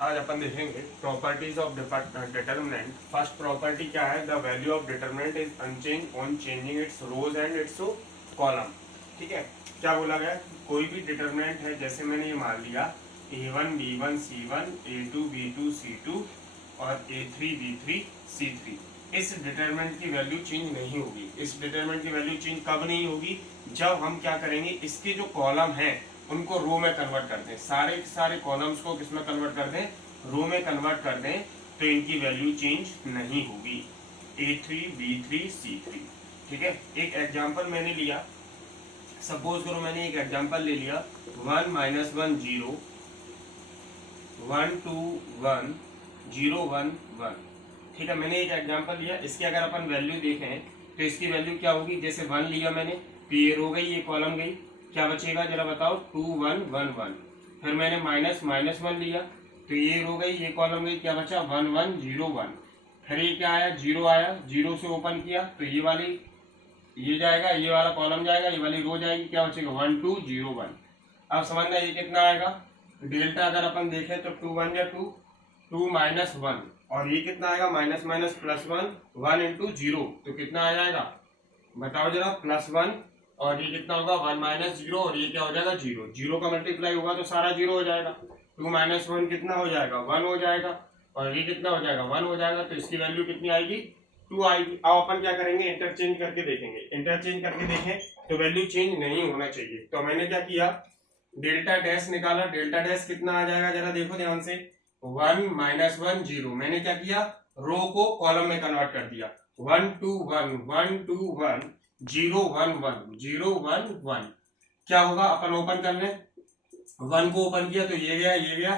आज अपन देखेंगे properties of determinant. First property क्या है? The value of determinant is unchange on changing its rows and its column. ठीक है, क्या बोला गया? कोई भी डिटर्मिनेंट है, जैसे मैंने ये मान लिया a1 b1 c1 a2 b2 c2 और a3 b3 c3। इस डिटरमिनेंट की वैल्यू चेंज नहीं होगी। इस डिटरमिनेंट की वैल्यू चेंज कब नहीं होगी? जब हम क्या करेंगे, इसके जो कॉलम है उनको रो में कन्वर्ट कर दें। सारे के सारे कॉलम्स को किसमें कन्वर्ट कर दें? रो में कन्वर्ट कर दें, तो इनकी वैल्यू चेंज नहीं होगी। a3 b3 c3। ठीक है, एक एग्जांपल मैंने लिया। सपोज करो मैंने एक एग्जांपल ले लिया 1 -1 0 1 2 1 0 1 1। ठीक है, मैंने एक एग्जांपल लिया। इसकी अगर अपन वैल्यू देखें तो इसकी वैल्यू क्या होगी? जैसे 1 लिया मैंने तो ये रो गई, ये कॉलम गई, क्या बचेगा जरा बताओ? 2 1 1 1। फिर मैंने -1 लिया तो ये रो गई, ये कॉलम गई, क्या बचा? 1 1 0 1। फिर ये क्या आया? 0 आया, 0 से ओपन किया तो ये वाली ये जाएगा, ये वाला कॉलम जाएगा, ये वाली रो जाएगी, क्या बचेगा? 1 2 0 1। अब समझना ये कितना आएगा? डेल्टा अगर अपन देखें तो 2 1 या 2 2 -1 और ये कितना आएगा? माइनस माइनस प्लस 1 1 इंटू 0, तो कितना आ जाएगा बताओ जरा? +1 और ये कितना होगा? 1 -0 और ये क्या हो जाएगा? 0। 0 का मल्टीप्लाई होगा तो सारा 0 हो जाएगा। 2 -1 कितना हो जाएगा? 1 हो जाएगा और ये कितना हो जाएगा? 1 हो जाएगा। तो इसकी वैल्यू कितनी आएगी? 2 आएगी। अब अपन क्या करेंगे? इंटरचेंज करके देखेंगे। इंटरचेंज करके देखें तो वैल्यू चेंज नहीं होना चाहिए। तो मैंने क्या किया? डेल्टा डैश निकाला। डेल्टा डैश कितना आ जाएगा जरा देखो ध्यान से। 1 -1 0। मैंने क्या किया? रो को कॉलम में कन्वर्ट कर दिया। 1 2 1 1 2 1 0 1 1 0 1 1। क्या होगा? अपन ओपन कर लें। 1 को ओपन किया तो ये गया, ये गया,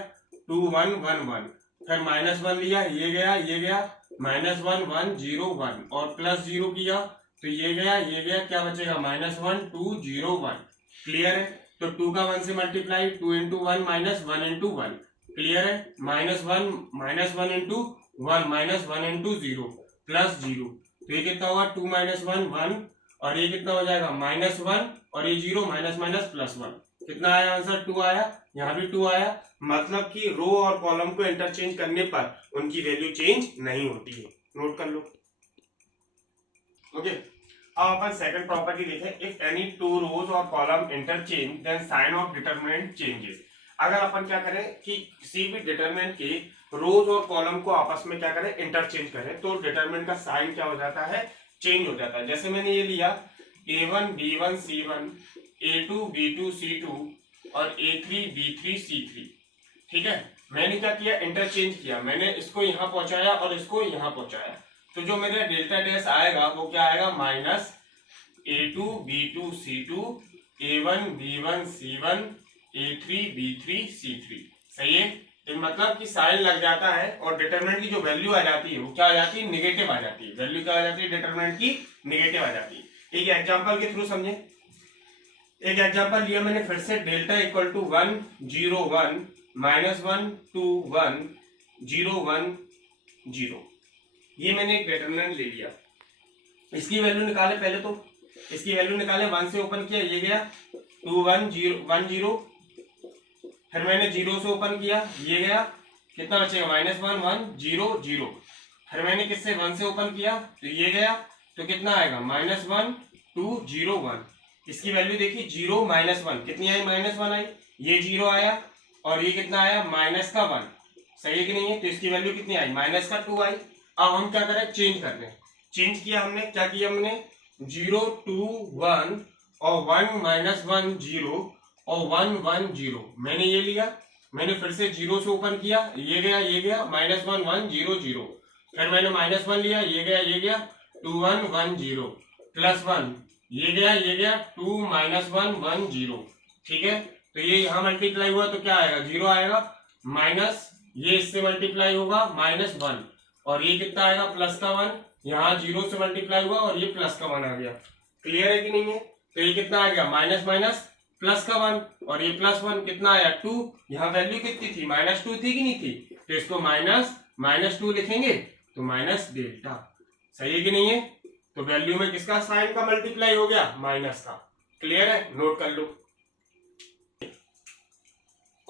2 1 1 1। फिर -1 लिया, ये गया, ये गया, -1 1 0 1 और +0 किया तो ये गया, ये गया, क्या बचेगा? -1 2 0 1। क्लियर है? तो 2 का 1 से मल्टीप्लाई, 2 इंटू 1 -1 इंटू 1। क्लियर है? -1 इंटू 1 -1 इंटू 0 +0। तो ये कितना होगा? 2 -1 1 और ये कितना हो जाएगा? -1 और ये 0 माइनस माइनस +1। कितना आया आंसर? 2 आया। यहाँ भी 2 आया। मतलब कि रो और कॉलम को इंटरचेंज करने पर उनकी वैल्यू चेंज नहीं होती है। नोट कर लो। ओके, अब अपन सेकंड प्रॉपर्टी देखें। इफ एनी टू रोज और column interchange then sign of determinant changes. अगर अपन क्या करें कि किसी भी डिटरमिनेंट के रोज और कॉलम को आपस में क्या करें? इंटरचेंज करें, तो डिटरमिनेंट का साइन क्या हो जाता है? चेंज हो जाता है। जैसे मैंने ये लिया a1 b1 c1 a2 b2 c2 और a3 b3 c3। ठीक है, मैंने क्या किया? इंटरचेंज किया। मैंने इसको यहाँ पहुंचाया और इसको यहाँ पहुंचाया, तो जो मेरा डेल्टा डैश आएगा वो क्या आएगा? -a2 b2 c2 a1 b1 c1 a3 b3 c3। सही है? तो मतलब कि साइन लग जाता है और डिटरमिनेंट की जो वैल्यू आ जाती है वो क्या आ जाती है? निगेटिव आ जाती है। वैल्यू क्या आ जाती है? डिटरमिनेंट की निगेटिव आ जाती है। एक एग्जांपल के थ्रू समझे। एक एग्जांपल लिया मैंने फिर से, डेल्टा इक्वल टू 1 0 1 -1 2 1 0 1 0। ये मैंने एक डिटरमिनेंट ले लिया। इसकी वैल्यू निकाले पहले, तो इसकी वैल्यू निकाले। 1 से ओपन किया, ये गया 2 1 0 1 0। फिर मैंने 0 से ओपन किया, ये गया, कितना बचेगा? -1 1 0 0। फिर मैंने किससे? 1 से ओपन किया तो ये गया, तो कितना आएगा? -1 2 0 1। इसकी वैल्यू देखिए, 0 -1 कितनी आई? -1 आई। ये 0 आया और ये कितना आया? -1। सही है कि नहीं है? तो इसकी वैल्यू कितनी आई? -2 आई। अब हम क्या करें? चेंज कर दें। चेंज किया हमने, क्या किया हमने? 0 2 1 और 1 -1 0 और 1 1 0। मैंने ये लिया, मैंने फिर से 0 से ओपन किया, ये गया, ये गया, -1 1 0 0। फिर मैंने -1 लिया, ये गया, ये गया, 2 1 1 0 +1, ये गया, ये गया, 2 -1 1 0। ठीक है, तो ये यहाँ मल्टीप्लाई हुआ तो क्या आएगा? 0 आएगा, माइनस ये इससे मल्टीप्लाई होगा -1 और ये कितना आएगा? +1। यहाँ 0 से मल्टीप्लाई हुआ और ये +1 आ गया। क्लियर है कि नहीं है? तो ये कितना आ गया? माइनस माइनस +1 और ये +1 कितना आया? 2। यहाँ वैल्यू कितनी थी? -2 थी कि नहीं थी? तो इसको -2 लिखेंगे तो माइनस डेल्टा। सही है कि नहीं है? तो वैल्यू में किसका साइन का मल्टीप्लाई हो गया? माइनस का। क्लियर है? नोट कर लो।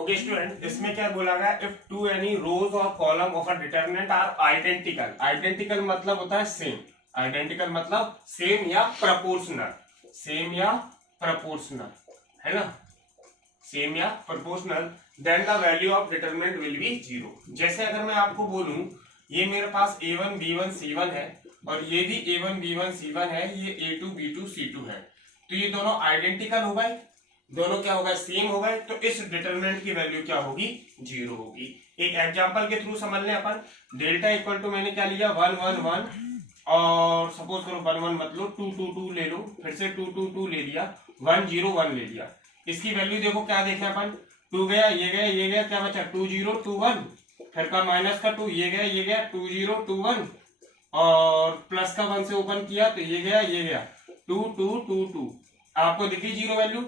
ओके स्टूडेंट, इसमें क्या बोला गया, इफ टू एनी रोज और column of a determinant are identical, identical मतलब होता है सेम, आइडेंटिकल मतलब सेम या प्रपोर्शनल, सेम या प्रपोर्शनल, है ना, सेम या proportional, then the value of determinant will be zero. जैसे अगर मैं आपको बोलूं ये मेरे पास a1 b1 c1 है और ये भी a1 b1 c1 है, ये a2 b2 c2 है, तो ये दोनों आइडेंटिकल हो गए, दोनों क्या हो गए, सेम हो गए, तो इस डिटरमिनेंट की वैल्यू क्या होगी, जीरो होगी। एक एग्जांपल के थ्रू समझ लें अपन, डेल्टा इक्वल टू मैंने क्या लिया 1 1 1 और सपोज करो 1 1 मत लो 2 2 2 ले लो, फिर से 2 2 2 ले लिया, 1 0 1 ले लिया। इसकी वैल्यू देखो क्या देखे अपन, 2 गया, ये गया, क्या बचा 2 0 2 1, फिर का माइनस का 2, ये गया 2 0 2 1 और प्लस का 1 से ओपन किया तो ये गया 2 2 2 2। आपको दिखी जीरो वैल्यू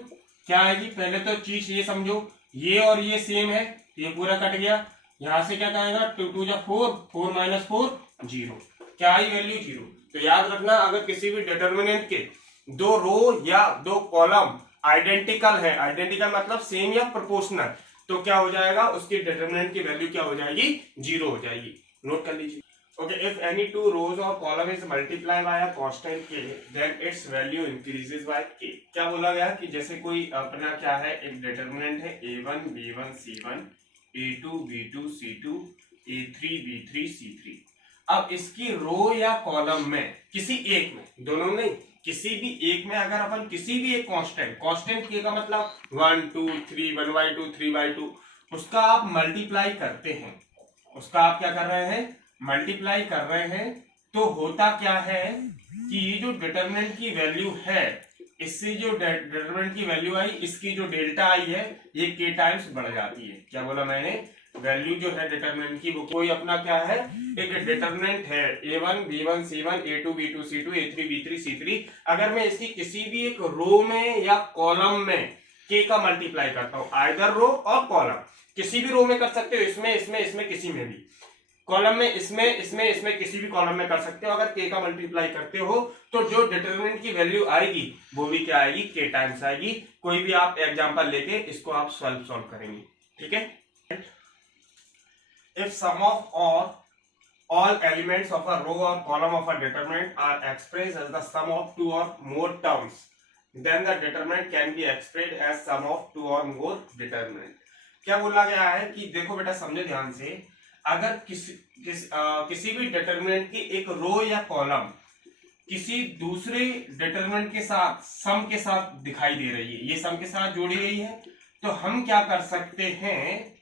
क्या आएगी, पहले तो चीज ये समझो, ये और ये सेम है, ये पूरा कट गया, यहां से क्या कहेगा 2 2 जा 4, 4 माइनस 4 जीरो, क्या आई वैल्यू जीरो। तो याद रखना अगर किसी भी डिटर्मिनेंट के दो रो या दो कॉलम आइडेंटिकल है, आइडेंटिकल मतलब सेम या प्रोपोर्शनल, तो क्या हो जाएगा, उसकी डिटर्मिनेंट की वैल्यू क्या हो जाएगी, जीरो हो जाएगी। नोट कर लीजिए। Okay, if any two rows और column is multiply by a constant k then its value increases by k। क्या बोला गया कि जैसे कोई अपना क्या है, एक डिटर्मिनेंट है a1 b1 c1 a2 b2 c2 a3 b3 c3। अब इसकी रो या कॉलम में किसी एक में, दोनों नहीं, किसी भी एक में अगर अपन किसी भी एक कांस्टेंट, कांस्टेंट के का मतलब 1 2 3 1/2 3/2, उसका आप मल्टीप्लाई करते हैं, उसका आप क्या कर रहे हैं, मल्टीप्लाई कर रहे हैं, तो होता क्या है कि ये जो डिटरमिनेंट की वैल्यू है, इससे जो डिटरमिनेंट की वैल्यू आई, इसकी जो डेल्टा आई है ये k टाइम्स बढ़ जाती है। क्या बोला मैंने, वैल्यू जो है डिटरमिनेंट की, वो कोई अपना क्या है, एक डिटरमिनेंट है a1 b1 c1 a2 b2 c2 a3 b3 c3, अगर मैं इसकी किसी भी एक रो में या कॉलम में k का मल्टीप्लाई करता हूं, आइदर रो और कॉलम, किसी भी रो में कर सकते हो, इसमें किसी में भी, कॉलम में इसमें किसी भी कॉलम में कर सकते हो, अगर k का मल्टीप्लाई करते हो तो जो डिटरमिनेंट की वैल्यू आएगी वो भी क्या आएगी, k टाइम्स आएगी। कोई भी आप एग्जांपल लेके इसको आप सॉल्व करेंगे, ठीक है। If sum of all elements of a row or column of a determinant are expressed as the sum of two or more terms, then the determinant can be expressed as sum of two or more determinant। क्या बोला गया है कि देखो बेटा समझो ध्यान से, अगर किसी भी डिटरमिनेंट की एक रो या कॉलम किसी दूसरे डिटरमिनेंट के साथ सम के साथ दिखाई दे रही है, ये सम के साथ जोड़ी गई है, तो हम क्या कर सकते हैं,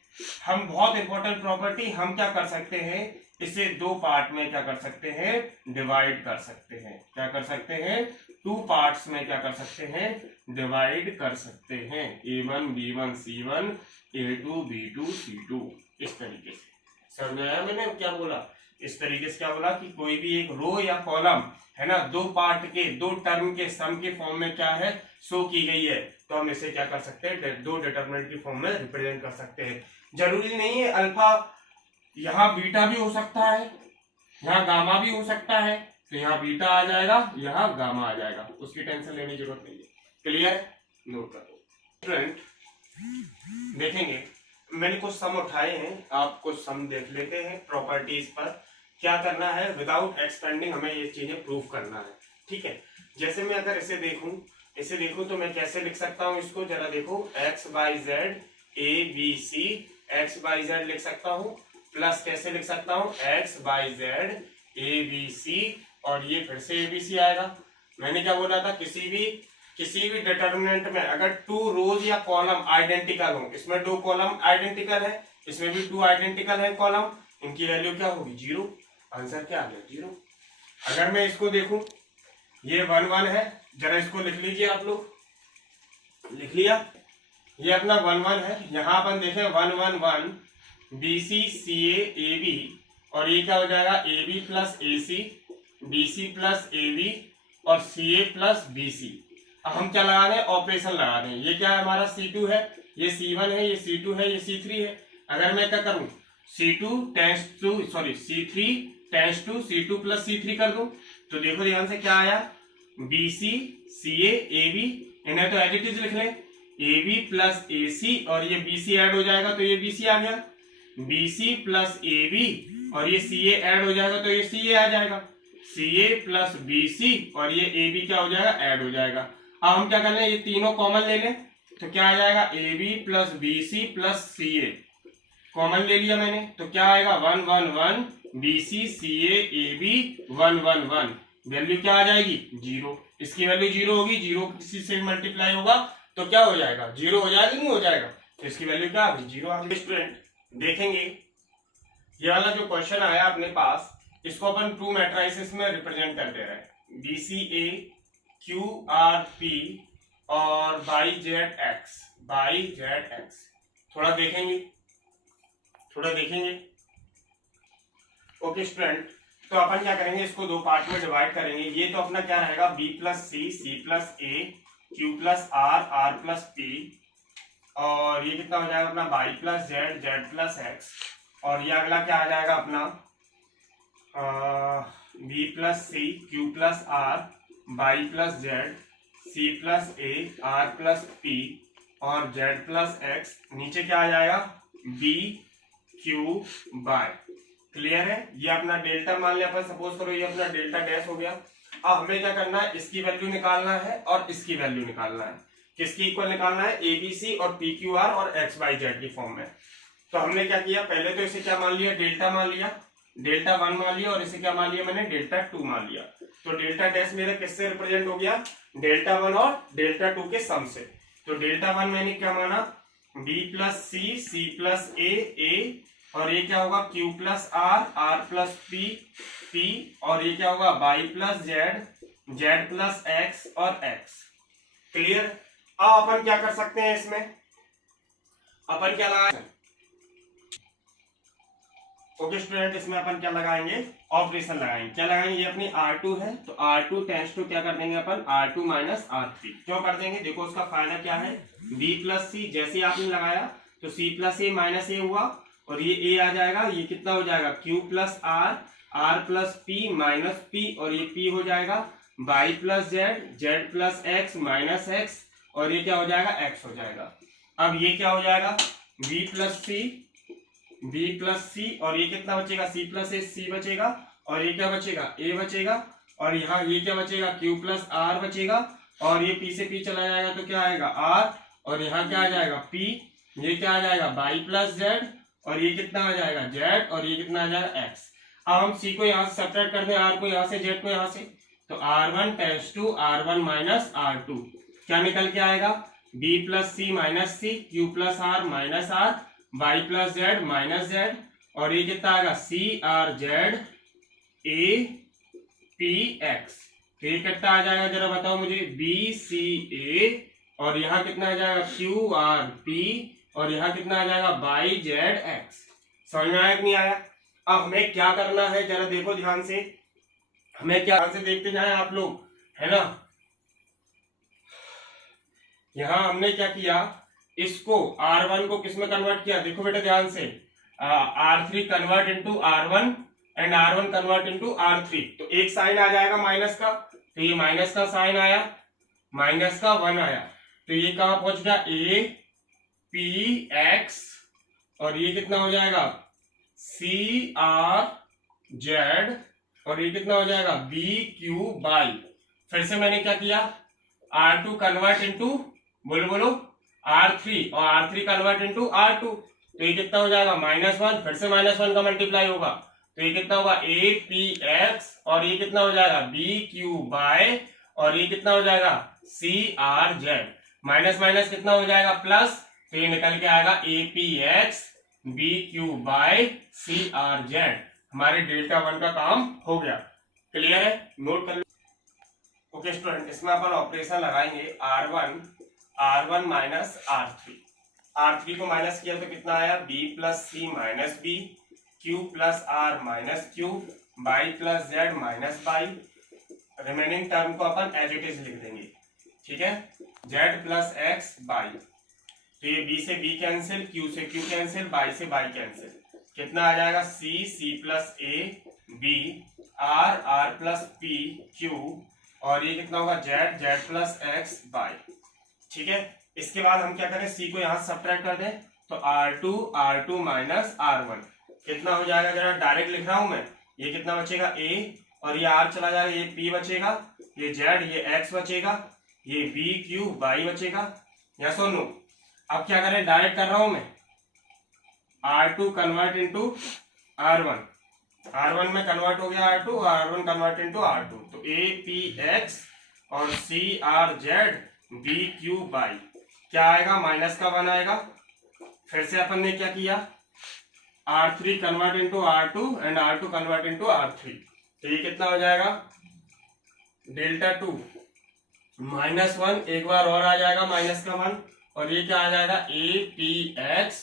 हम बहुत इंपॉर्टेंट प्रॉपर्टी, हम क्या कर सकते हैं, इसे दो पार्ट में क्या कर सकते हैं, डिवाइड कर सकते हैं। क्या कर सकते हैं, टू पार्ट्स में क्या कर सकते हैं, डिवाइड कर सकते हैं, a1 b1 c1 a2 b2 c2, इस तरीके से। समझ में आया मैंने क्या बोला, इस तरीके से क्या बोला कि कोई भी एक रो या कॉलम है ना, दो पार्ट के, दो टर्म के सम के फॉर्म में क्या है, शो की गई है, तो हम इसे क्या कर सकते हैं, दो डिटरमिनेंट की फॉर्म में रिप्रेजेंट कर सकते हैं। जरूरी नहीं है अल्फा, यहाँ बीटा भी हो सकता है, यहाँ गामा भी हो सकता है, तो यहाँ बीटा आ जाएगा, यहाँ गामा आ जाएगा, उसकी टेंशन लेने की जरूरत नहीं है। क्लियर, नोट कर लो स्टूडेंट। देखेंगे मैंने कुछ सम उठाए हैं, आप कुछ सम देख लेते हैं प्रॉपर्टीज पर। क्या करना है, विदाउट एक्सपेंडिंग हमें ये चीजें प्रूव करना है, ठीक है। जैसे मैं अगर इसे देखूं तो मैं कैसे लिख सकता हूं इसको, जरा देखो, X Y Z A B C, X Y Z लिख सकता हूं, प्लस कैसे लिख सकता हूं, X Y Z A B C, और ये फिर से ए बी सी आएगा। मैंने क्या बोला था, किसी भी डिटरमिनेंट में अगर टू रोज या कॉलम आइडेंटिकल हो, इसमें दो कॉलम आइडेंटिकल है, इसमें भी टू आइडेंटिकल है कॉलम, इनकी वैल्यू क्या होगी, जीरो। आंसर क्या आ गया, जीरो। अगर मैं इसको देखूं, ये 1 1 है, जरा इसको लिख लीजिए आप लोग, लिख लिया, ये अपना 1 1 है, यहां अपन देखें 1 1 1 B C C A B, और ये क्या हो जाएगा, A B plus A C, B C plus A B और सी ए प्लस बी सी। अब हम क्या लगा दें, ऑपरेशन लगा दें, ये क्या है हमारा C2 है, ये C1 है, ये C2 है, ये C3 है। अगर मैं क्या करूं, C3 tense to C2 plus C3 कर दूं, तो देखो ध्यान से क्या आया, BC CA AB, इन्हें तो एज इट इज लिख लें, ए बी प्लस ए सी और ये बी सी ऐड हो जाएगा तो ये बी सी आ गया, B C plus A B और ये सी ए ऐड हो जाएगा तो ये सी ए आ जाएगा, सी ए प्लस बी सी और ये ए बी क्या हो जाएगा, ऐड हो जाएगा। अब हम क्या कर लें, ये तीनों कॉमन ले लें तो क्या आ जाएगा, A B plus B C plus C A common ले लिया मैंने तो क्या आएगा, 1 1 1 B C C A B 1 1 1, value क्या आ जाएगी, 0। इसकी वैल्यू 0 होगी, 0 किसी से मल्टीप्लाई होगा तो क्या हो जाएगा, 0 हो जाएगा, नहीं हो जाएगा, तो इसकी वैल्यू क्या आ गई, 0 आ गई। स्टूडेंट देखेंगे ये वाला जो क्वेश्चन आया अपने पास, इसको अपन 2 मैट्रिसेस में रिप्रेजेंट कर दे रहे हैं, बी सी ए क्यू आर पी और बाई जेड एक्स। थोड़ा देखेंगे। ओके स्टूडेंट, तो अपन क्या करेंगे, इसको 2 पार्ट में डिवाइड करेंगे। ये तो अपना क्या रहेगा, B plus C plus A Q plus R plus P और ये कितना हो जाएगा अपना Y plus Z plus X और ये अगला क्या आ जाएगा अपना B plus C Q plus R Y plus Z C plus A R plus P और जेड प्लस एक्स, नीचे क्या आ जाएगा बी क्यू बाय। क्लियर है, ये अपना डेल्टा मान लिया अपन, सपोज करो ये अपना डेल्टा डैश हो गया। अब हमें क्या करना है, इसकी वैल्यू निकालना है और इसकी वैल्यू निकालना है। किसकी इक्वल निकालना है, ए बी सी और पी क्यू आर और एक्स वाई जेड की फॉर्म में। तो हमने क्या किया, पहले तो इसे क्या मान लिया, डेल्टा मान लिया, डेल्टा 1 मान लिया और इसे क्या मान लिया मैंने, डेल्टा 2 मान लिया। तो डेल्टा डैश मेरा किससे रिप्रेजेंट हो गया, डेल्टा 1 और डेल्टा 2 के सम से। तो डेल्टा 1 मैंने क्या माना, B plus C plus A और ये क्या होगा Q plus R plus P और ये क्या होगा Y plus Z plus X और एक्स। क्लियर। अब अपन क्या कर सकते हैं, इसमें अपन क्या लगाएंगे, ओके स्टूडेंट, इसमें अपन क्या लगाएंगे, ऑपरेशन लगाएंगे। क्या लगाएंगे, ये अपनी R2 है तो R2 टेंड्स टू क्या कर देंगे अपन, R2 माइनस R3। क्यों कर देंगे, देखो उसका फायदा क्या है, B प्लस सी जैसे आपने लगाया तो C प्लस ए माइनस ए हुआ और ये a आ जाएगा, ये कितना हो जाएगा Q plus R plus P minus P और ये p हो जाएगा Y plus Z plus X minus X और ये क्या हो जाएगा, x हो जाएगा। अब ये क्या हो जाएगा, b प्लस सी और ये कितना बचेगा, c प्लस ए सी बचेगा और ये क्या बचेगा, a बचेगा और यहाँ ये क्या बचेगा, q प्लस आर बचेगा और ये p से p चला जाएगा तो क्या आएगा r और यहाँ क्या आ जाएगा p, ये क्या आ जाएगा बाई प्लस जेड और ये कितना आ जाएगा z और ये कितना आ जाएगा x। अब हम c को यहाँ से सब्ट्रैक्ट कर दें, r को यहाँ से, z को यहाँ से, तो r1 tends to r1 minus r2, क्या निकल के आएगा, b plus C minus C Q plus R minus R Y plus Z minus Z और ये कितना आएगा C R Z A P X. तो ये कितना आ जाएगा जरा बताओ मुझे, बी सी ए और यहाँ कितना आ जाएगा क्यू आर पी और यहाँ कितना आ जाएगा बाई जेड एक्स। समझ में आया कि नहीं आया। अब हमें क्या करना है जरा देखो ध्यान से, हमें क्या ध्यान से देखते जाए आप लोग, है ना। यहाँ हमने क्या किया, इसको R1 को किस में कन्वर्ट किया, देखो बेटा ध्यान से, R3 convert into R1 and R1 convert into R3। तो एक साइन आ जाएगा माइनस का, तो ये माइनस का साइन आया, माइनस का 1 आया, तो ये कहां पहुंच गया, ए पी एक्स और ये कितना हो जाएगा सी आर जेड और ये कितना हो जाएगा बी क्यू बाई। फिर से मैंने क्या किया, R2 कन्वर्ट इनटू बोलो R3 और R3 कन्वर्ट इनटू R2, तो ये कितना हो जाएगा -1, फिर से -1 का मल्टीप्लाई होगा तो ये कितना होगा ए पी एक्स और ये कितना हो जाएगा बी क्यू बाय और ये कितना हो जाएगा C R Z, minus minus कितना हो जाएगा प्लस, तो ये निकल के आएगा A P X B Q Y C R Z. हमारे डेल्टा 1 का काम हो गया। क्लियर है, नोट कर। ओके स्टूडेंट, इसमें अपन ऑपरेशन लगाएंगे R1 माइनस R3 को माइनस किया तो कितना आया, B plus C minus B Q plus R minus Q Y plus Z minus Y. Remaining term को अपन एज इट इज लिख देंगे, ठीक है, जेड प्लस एक्स बाई। तो ये B से B कैंसिल, Q से Q कैंसिल, बाई से बाई कैंसिल, कितना आ जाएगा C plus A B R plus P Q और ये कितना होगा जेड प्लस एक्स बाई। ठीक है, इसके बाद हम क्या करें, सी को यहाँ सब्ट्रैक्ट कर दें, तो R2 माइनस R1 कितना हो जाएगा, जरा डायरेक्ट लिख रहा हूं मैं, ये कितना बचेगा A, और ये R चला जाएगा, ये P बचेगा, ये Z, ये X बचेगा, ये B Q Y बचेगा। या सुनो, अब क्या करें, डायरेक्ट कर रहा हूं मैं, R2 कन्वर्ट इंटू R1 में कन्वर्ट हो गया R2, R1 convert into R2, तो A P X और C R Z B Q Y क्या आएगा, माइनस का 1 आएगा। फिर से अपन ने क्या किया, R3 convert into R2 and R2 convert into R3, तो ये कितना हो जाएगा, डेल्टा 2 -1, एक बार और आ जाएगा माइनस का 1, और ये क्या आ जाएगा APX,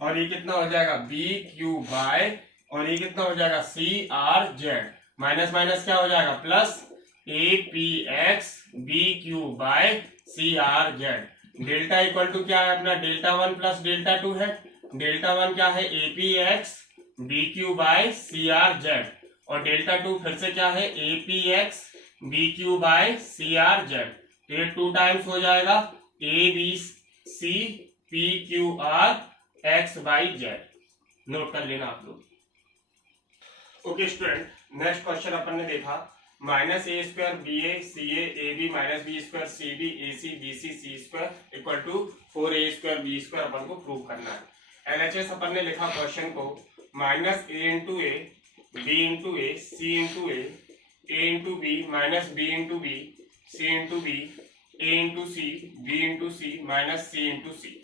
और ये कितना हो जाएगा BQY, और ये कितना हो जाएगा CRZ, माइनस माइनस क्या हो जाएगा plus, APX BQY CRZ। Delta equal to क्या है अपना, डेल्टा 1 प्लस डेल्टा 2 है। डेल्टा 1 क्या है, APX BQY CRZ, और डेल्टा 2 फिर से क्या है, APX BQY CRZ, तो ये 2 टाइम्स हो जाएगा ABC PQR XYZ। नोट कर लेना आप लोग। ओके स्टूडेंट, नेक्स्ट क्वेश्चन अपन ने देखा, minus A square B A C A B minus B square C B A C B C C square equal to 4a square B square अपन को prove करना है। एलएचएस अपन ने लिखा question को, minus A into A B into A C into A into B minus B into B C into B A into C B into C minus C into C.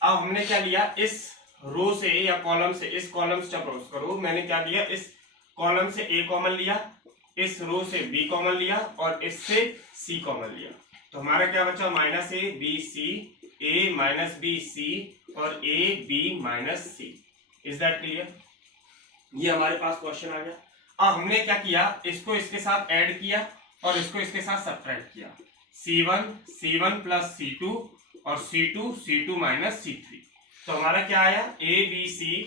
अब हमने क्या लिया, इस रो से या कॉलम से, इस कॉलम से अप्रोच करो, मैंने क्या लिया, इस कॉलम से ए कॉमन लिया, इस रो से बी कॉमन लिया, और इससे सी कॉमन लिया, तो हमारा क्या बचा, minus A B C A minus B C और A B minus C. Is that clear? ये हमारे पास क्वेश्चन आ गया। अब हमने क्या किया, इसको इसके साथ ऐड किया और इसको इसके साथ सब्ट्रैक्ट किया, C1 प्लस C2 और C2 माइनस C3, तो हमारा क्या आया, A B C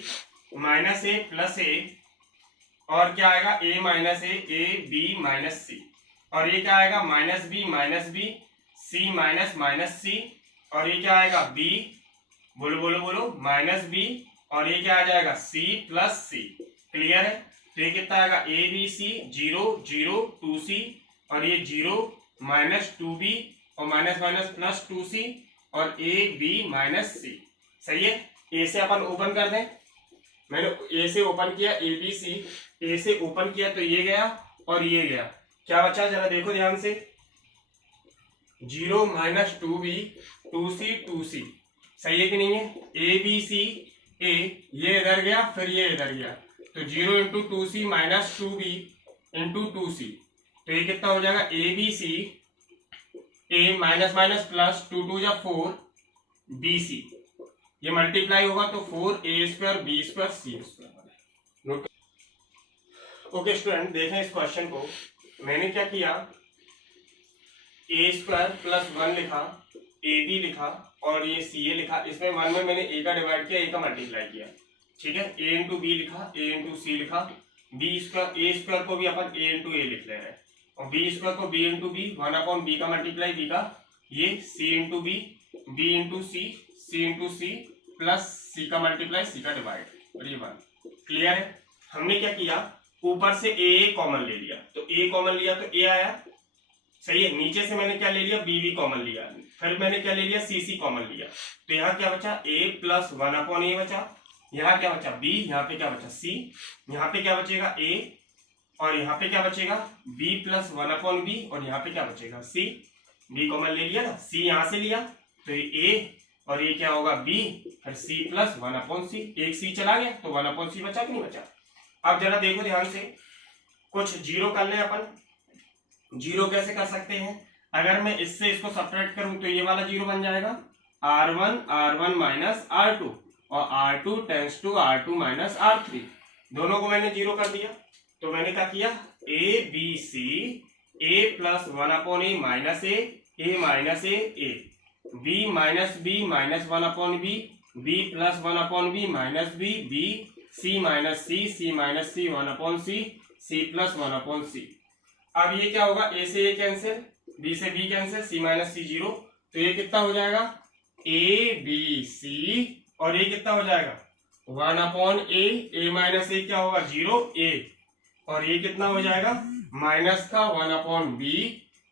minus A plus A, और क्या आएगा a minus A B minus C, और ये क्या आएगा minus B C minus minus C, और ये क्या आएगा b, बोलो बोलो बोलो, माइनस बी, और ये क्या आ जाएगा c प्लस सी। क्लियर है? तो ये कितना आएगा, ए बी सी 0 0 2c, और ये 0 माइनस 2b और माइनस माइनस प्लस 2c और ए बी माइनस सी। सही है? ए से अपन ओपन कर दें, मैंने ए से ओपन किया, ए बी सी, ए से ओपन किया तो ये गया और ये गया, क्या बचा जरा देखो ध्यान से, 0 माइनस 2b 2c, सही है कि नहीं है? ए बी सी ए, ये इधर गया फिर ये इधर गया, तो 0 into 2c minus 2b into 2c, तो ये कितना हो जाएगा, A B C A minus minus plus 2 2 या 4 बी सी, ये मल्टीप्लाई होगा तो 4a स्क्वायर बी स्क्वायर सी स्क्वायर। ओके स्टूडेंट, देखें इस क्वेश्चन को, मैंने क्या किया, ए स्क्वायर प्लस 1 लिखा, ए बी लिखा और ये सी ए लिखा, इसमें 1 में मैंने ए का डिवाइड किया, ए का मल्टीप्लाई किया, ठीक है। ए इंटू बी लिखा, ए इंटू सी लिखा, बी स्क्वायर, ए स्क्वायर को भी अपन ए इंटू ए लिख ले रहे हैं, और बी स्क्वायर को B into B, 1 upon B का मल्टीप्लाई बी का, ये C into B into C into C plus C का मल्टीप्लाई सी का डिवाइड, और ये 1। क्लियर है? हमने क्या किया, ऊपर से ए कॉमन ले लिया, तो ए कॉमन लिया तो ए आया, सही है। नीचे से मैंने क्या ले लिया, बी कॉमन लिया, फिर मैंने क्या ले लिया, सी कॉमन लिया, तो यहाँ क्या बचा, ए प्लस 1 अपॉन ए बचा, यहाँ क्या बचा बी, यहाँ पे क्या बचा सी, यहाँ पे क्या बचेगा ए, और यहाँ पे क्या बचेगा बी प्लस 1 अपॉन बी, और यहाँ पे क्या बचेगा सी, बी कॉमन ले लिया ना, सी यहाँ से लिया तो ये ए, और ये क्या होगा बी, फिर सी प्लस 1 अपॉन सी, एक सी चला गया तो 1 अपॉन सी बचा कि नहीं बचा। अब जरा देखो ध्यान से, कुछ जीरो कर ले अपन, जीरो कैसे कर सकते हैं, अगर मैं इससे इसको सब्ट्रैक्ट करूं तो ये वाला जीरो बन जाएगा, R1 माइनस R2, और R2 tends to R2 minus R3, दोनों को मैंने जीरो कर दिया, तो मैंने क्या किया, A B C A plus 1 upon A minus A minus A, B minus 1 upon B plus 1 upon B minus B C minus C minus C 1 upon C plus 1 upon C. अब ये क्या होगा, ए से A cancel, B से B cancel, C minus C 0, तो ये कितना हो जाएगा, ए बी सी, और ये कितना हो जाएगा 1/a, a माइनस ए क्या होगा 0 a, और ये कितना हो जाएगा माइनस का 1/b,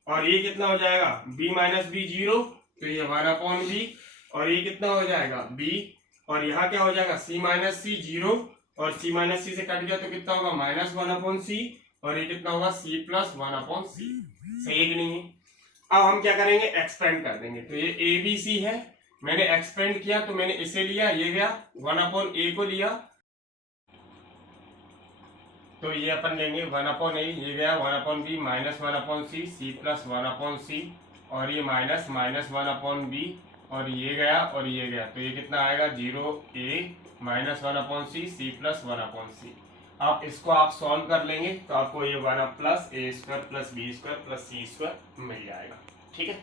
और ये कितना हो जाएगा b माइनस बी 0, तो ये 1/b, और ये कितना हो जाएगा b, और यहाँ क्या हो जाएगा c माइनस सी 0, और c माइनस सी से कट गया तो कितना होगा -1/c, और ये कितना होगा c प्लस 1/c। सही है कि नहीं है? अब हम क्या करेंगे एक्सपेंड कर देंगे, तो ये ए बी सी है, मैंने एक्सपेंड किया तो मैंने इसे लिया, ये गया 1/a को लिया, तो ये अपन लेंगे 1/a, ये गया 1/b minus 1/c, c plus 1/c, और ये माइनस माइनस 1/b, और ये गया और ये गया, तो ये कितना आएगा 0a minus 1/c, c plus 1/c। आप इसको आप सॉल्व कर लेंगे तो आपको ये 1 plus A square plus B square plus C square मिल जाएगा। ठीक है,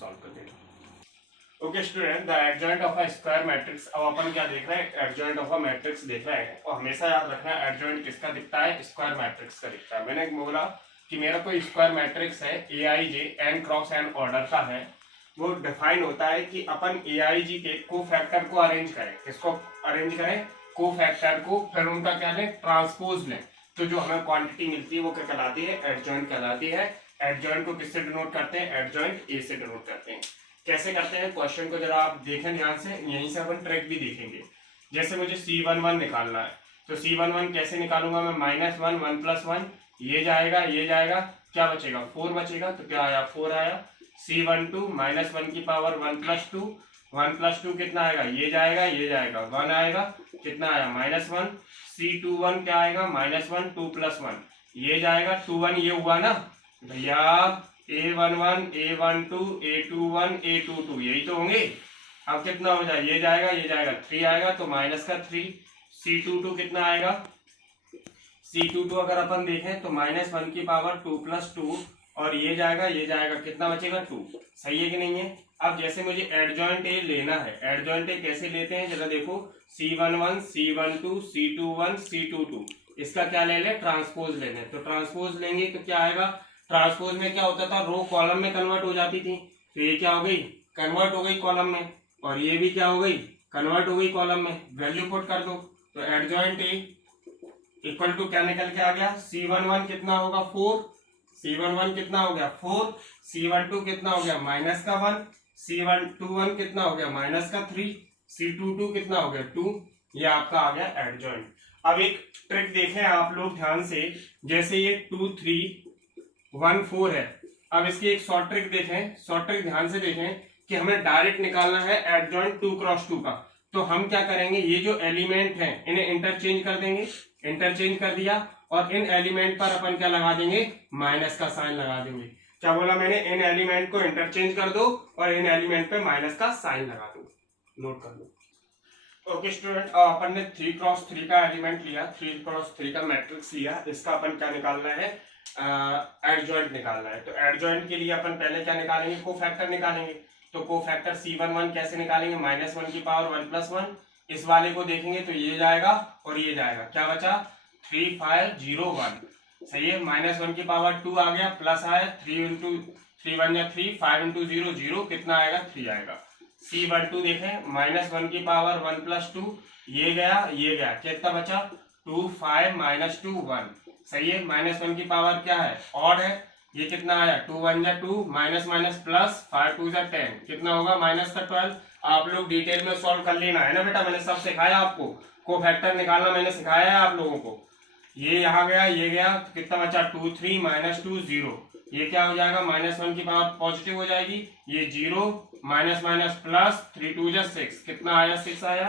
सॉल्व कर देना। Okay student, the adjoint of a square matrix. अब अपन क्या देख रहे हैं, एडजॉइंट ऑफ अ मैट्रिक्स देख रहे हैं, और हमेशा याद रखना है एडजॉइंट किसका दिखता है, स्क्वायर मैट्रिक्स का दिखता है। मैंने बोला कि मेरा कोई स्क्वायर मैट्रिक्स है AIJ n cross n order का है, वो डिफाइन होता है कि अपन AIJ के कोफैक्टर को अरेंज करें, किसको अरेंज करें, कोफैक्टर को, फिर उनका क्या लें ट्रांसपोज लें, तो जो हमें क्वांटिटी मिलती है वो क्या कहलाती है, एडजॉइंट कहलाती है। एडजॉइंट को किससे डिनोट करते हैं, एडजॉइंट ए से डिनोट करते हैं। कैसे करते हैं, क्वेश्चन को जरा आप देखें ध्यान से, यहीं से अपन ट्रिक भी देखेंगे। जैसे मुझे C11 निकालना है, तो C11 कैसे निकालूंगा मैं, -1 1 + 1, ये जाएगा ये जाएगा, क्या बचेगा 4 बचेगा, तो क्या आया 4 आया। C12 -1 की पावर 1 + 2, 1 + 2 कितना आएगा, ये जाएगा ये जाएगा, 1 आएगा, कितना आया -1। C21 क्या आएगा -1 2 + 1, ये जाएगा 2 1, ये हुआ ना भैया, A11 A12 A21 A22 यही तो होंगे। अब कितना हो जाए, ये जाएगा ये जाएगा, 3 आएगा तो माइनस का 3। C22 कितना आएगा, C22 अगर अपन देखें तो -1 की पावर 2 + 2, और ये जाएगा कितना बचेगा 2। सही है कि नहीं है? अब जैसे मुझे एडजॉइंट ए लेना है, एडजॉइंट ए कैसे लेते हैं जरा देखो, C11 C12 C21 C22, इसका क्या ले लें, ट्रांसपोज ले लें। तो ट्रांसपोज लेंगे तो क्या आएगा, ट्रांसपोज में क्या होता था, रो कॉलम में कन्वर्ट हो जाती थी, तो ये क्या हो गई, कन्वर्ट हो गई कॉलम में, और ये भी क्या हो गई, कन्वर्ट हो गई कॉलम में। वैल्यू पुट कर दो, तो एडजॉइंट ए इक्वल टू क्या निकल के आ गया, C11 कितना होगा 4, C11 कितना हो गया 4, C12 कितना हो गया -1, C21 कितना हो गया -3, C22 कितना हो गया 2, ये आपका आ गया एडजॉइंट। अब एक ट्रिक देखें आप लोग ध्यान से, जैसे ये 2 3 1 4 है, अब इसकी एक शॉर्ट ट्रिक देखें, शॉर्ट ट्रिक ध्यान से देखें कि हमें डायरेक्ट निकालना है एडजॉइंट 2 क्रॉस 2 का। तो हम क्या करेंगे, ये जो एलिमेंट हैं इन्हें इंटरचेंज कर देंगे, इंटरचेंज कर दिया, और इन एलिमेंट पर अपन क्या लगा देंगे, माइनस का साइन लगा देंगे। क्या बोला मैंने, इन एलिमेंट को इंटरचेंज कर दो और इन एलिमेंट पे माइनस का साइन लगा दो, नोट कर लो। ओके स्टूडेंट, अपन ने 3 क्रॉस 3 का एलिमेंट लिया, 3 क्रॉस 3 का मैट्रिक्स लिया, इसका अपन क्या निकालना है, एडजॉइंट निकालना है। तो एडजॉइंट के लिए अपन पहले क्या निकालेंगे, कोफैक्टर निकालेंगे। तो कोफैक्टर C11 कैसे निकालेंगे, -1 की पावर 1 + 1, इस वाले को देखेंगे तो ये जाएगा और ये जाएगा, क्या बचा 3 5 0 1। सही है, -1 की पावर 2 आ गया, प्लस आया 3 × 3 1 या 3, 5 × 0 0, कितना आएगा 3 आएगा। C12 देखें, -1 की पावर 1 + 2, ये गया, कितना बचा 2 5 -2 1। सही है, -1 की पावर क्या है, ऑड है, ये कितना आया 2 1 = 2, माइनस माइनस प्लस 5 2 = 10, कितना होगा -12। आप लोग डिटेल में सॉल्व कर लेना है ना बेटा, मैंने सब सिखाया आपको, कोफैक्टर निकालना मैंने सिखाया है आप लोगों को। ये यहाँ गया ये गया, तो कितना बचा 2 3 -2 0, ये क्या हो जाएगा, -1 की पावर पॉजिटिव हो जाएगी, ये 0 माइनस माइनस प्लस 3 2 = 6, कितना आया 6 आया।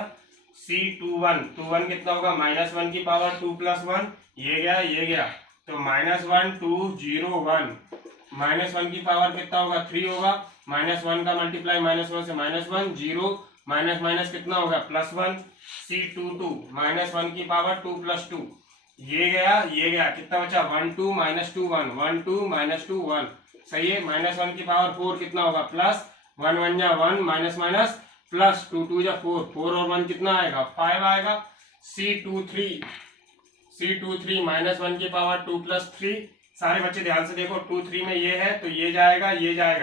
C21 कितना होगा, -1 की पावर 2 + 1, ये गया, तो -1 2 0 1, -1 की पावर कितना होगा 3 होगा, -1 का मल्टीप्लाई -1 से -1 0, माइनस माइनस कितना होगा +1। C22 -1 की पावर 2 + 2, ये गया, कितना बचा 1 2 -2 1, 1 2 -2 1। सही है, -1 की पावर 4 कितना होगा प्लस 1 1 = 1, माइनस माइनस प्लस 2 2 = 4, 4 और 1 कितना आएगा 5 आएगा। C23 -1 की पावर 2 + 3, सारे बच्चे ध्यान से देखो, 2 3 में ये है तो ये जाएगा,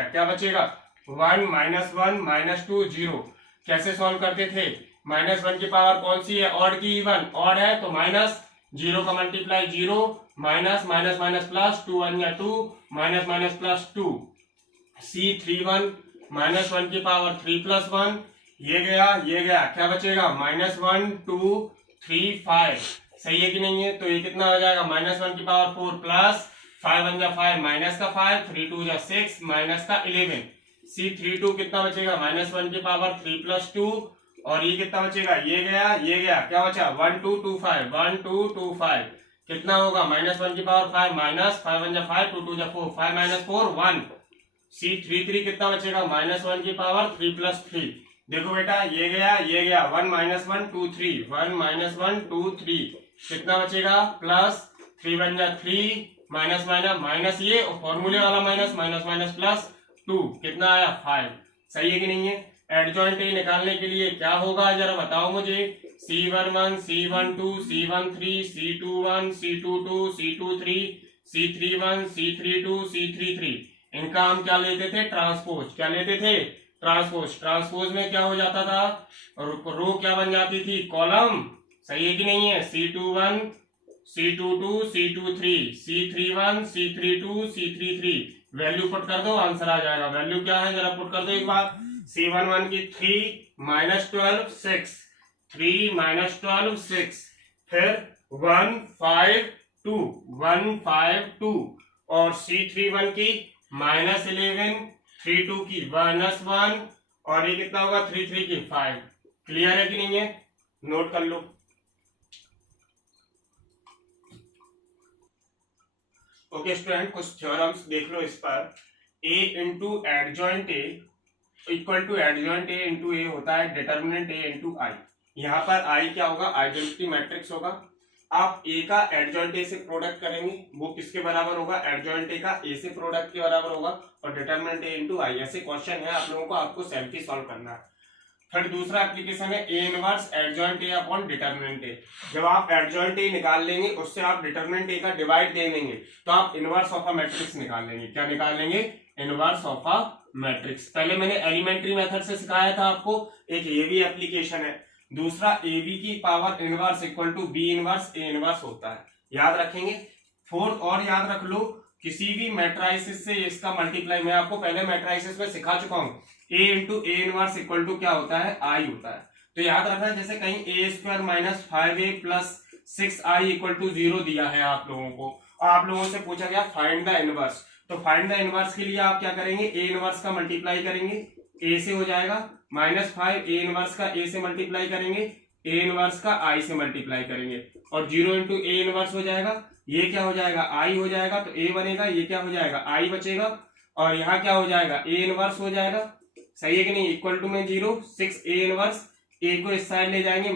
क्या बचेगा 1 -1 -2 0, कैसे सॉल्व करते थे, -1 की पावर कौन सी है, ऑड की इवन, ऑड है तो माइनस, 0 का multiply 0, minus minus minus plus, 2 1 या 2, माइनस माइनस प्लस 2, C31 -1 की पावर 3 + 1, ये गया, क्या बचेगा, -1 2 3 5, सही है कि नहीं है। तो ये कितना हो जाएगा, -1 की पावर 4 प्लस 5 1 जा 5, माइनस का 5, 3 2 जा 6, माइनस का 11, C32 कितना बचेगा, -1 की पावर 3 + 2, और ये कितना बचेगा, ये गया, क्या बचा, 1 2 2 5, 1 2 2 5, कितना होगा, -1 की पावर 5, माइनस 5 1 जा 5, 2 2 जा 4, 5 - 4 1, C33 कितना बचेगा, -1 की पावर 3 + 3, देखो बेटा ये गया, 1 - 1 2 3, 1 - 1 2 3, कितना बचेगा, प्लस 3 1 जा 3, माइनस माइनस माइनस ये और फॉर्मूले वाला माइनस, माइनस माइनस प्लस 2, कितना आया, 5, सही है कि नहीं है। एडजॉइंट ए निकालने के लिए क्या होगा जरा बताओ मुझे, C11 C12 C13 C21 C22 C23 C31 C32 C33, इनका हम क्या लेते थे, ट्रांसपोज, क्या लेते थे, ट्रांसपोज। ट्रांसपोज में क्या हो जाता था, रो क्या बन जाती थी, कॉलम, सही है कि नहीं है। C21 C22 C23 C31 C32 C33, value put कर दो, आंसर आ जाएगा। वैल्यू क्या है जरा पुट कर दो एक बार, C11 की 3 - 12 6, 3 - 12 6, फिर 1 5 2 1 5 2, और C31 की -11, 32 की -1, और ये कितना होगा, 33 की 5, क्लियर है कि नहीं है, नोट कर लो। ओके स्टूडेंट, कुछ थ्योरम्स देख लो इस पर। A into adjoint A equal to adjoint A into A होता है डिटर्मिनेंट ए इंटू आई। यहाँ पर आई क्या होगा, आइडेंटिटी मैट्रिक्स होगा। आप ए का एडजॉइंट ए से प्रोडक्ट करेंगे, वो किसके बराबर होगा, एडजॉइंट ए का ए से प्रोडक्ट के बराबर होगा, और डिटर्मिनेंट ए इंटू आई। ऐसे क्वेश्चन है आप लोगों को, आपको सेल्फ ही सॉल्व करना है। फिर दूसरा एप्लीकेशन है A inverse adjoint A upon determinant A. जब आप एडजॉइंट ए निकाल लेंगे, उससे आप डिटर्मिनेंट ए का डिवाइड दे देंगे, तो आप इनवर्स ऑफ अ मैट्रिक्स निकाल लेंगे। क्या निकाल लेंगे, इनवर्स ऑफ अ मैट्रिक्स। पहले मैंने एलिमेंट्री मेथड से सिखाया था आपको, एक ये भी एप्लीकेशन है। दूसरा ए बी की power inverse equal to B inverse A inverse होता है, याद रखेंगे। फोर्थ और याद रख लो, किसी भी मैट्राइसिस से इसका मल्टीप्लाई, मैं आपको पहले मैट्राइसिस में सिखा चुका हूं, A into A inverse equal to क्या होता है, आई होता है। तो याद रखना, जैसे कहीं a² - 5a + 6i equal to 0 दिया है आप लोगों को, और आप लोगों से पूछा गया फाइंड द इनवर्स। तो फाइंड द इनवर्स के लिए आप क्या करेंगे, ए इनवर्स का मल्टीप्लाई करेंगे, ए से हो जाएगा, -5 ए इनवर्स का ए से मल्टीप्लाई करेंगे, ए इनवर्स का आई से मल्टीप्लाई करेंगे, और 0 इंटू ए इनवर्स हो जाएगा, ये क्या हो जाएगा, आई हो जाएगा, तो ए बनेगा, ये क्या हो जाएगा, आई बचेगा, और यहाँ क्या हो जाएगा, ए इनवर्स हो जाएगा, सही है कि नहीं। इक्वल टू में 0 6 ए इनवर्स, ए को इस साइड ले जाएंगे, -a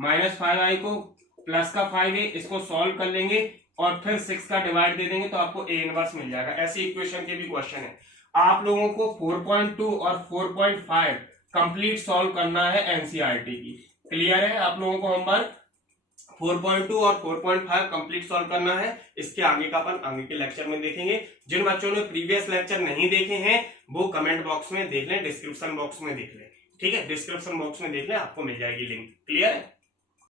-5i को प्लस का 5a, इसको सॉल्व कर लेंगे और फिर 6 का डिवाइड दे देंगे, तो आपको ए इनवर्स मिल जाएगा। ऐसी इक्वेशन के भी क्वेश्चन है। आप लोगों को 4.2 और 4.5 कंप्लीट सॉल्व करना है एनसीईआरटी की, क्लियर है। आप लोगों को होमवर्क 4.2 और 4.5 कंप्लीट सॉल्व करना है। इसके आगे का अपन आगे के लेक्चर में देखेंगे। जिन बच्चों ने प्रीवियस लेक्चर नहीं देखे हैं वो कमेंट बॉक्स में देख लें, डिस्क्रिप्शन बॉक्स में देख लें, ठीक है, डिस्क्रिप्शन बॉक्स में देख लें, आपको मिल जाएगी लिंक, क्लियर है।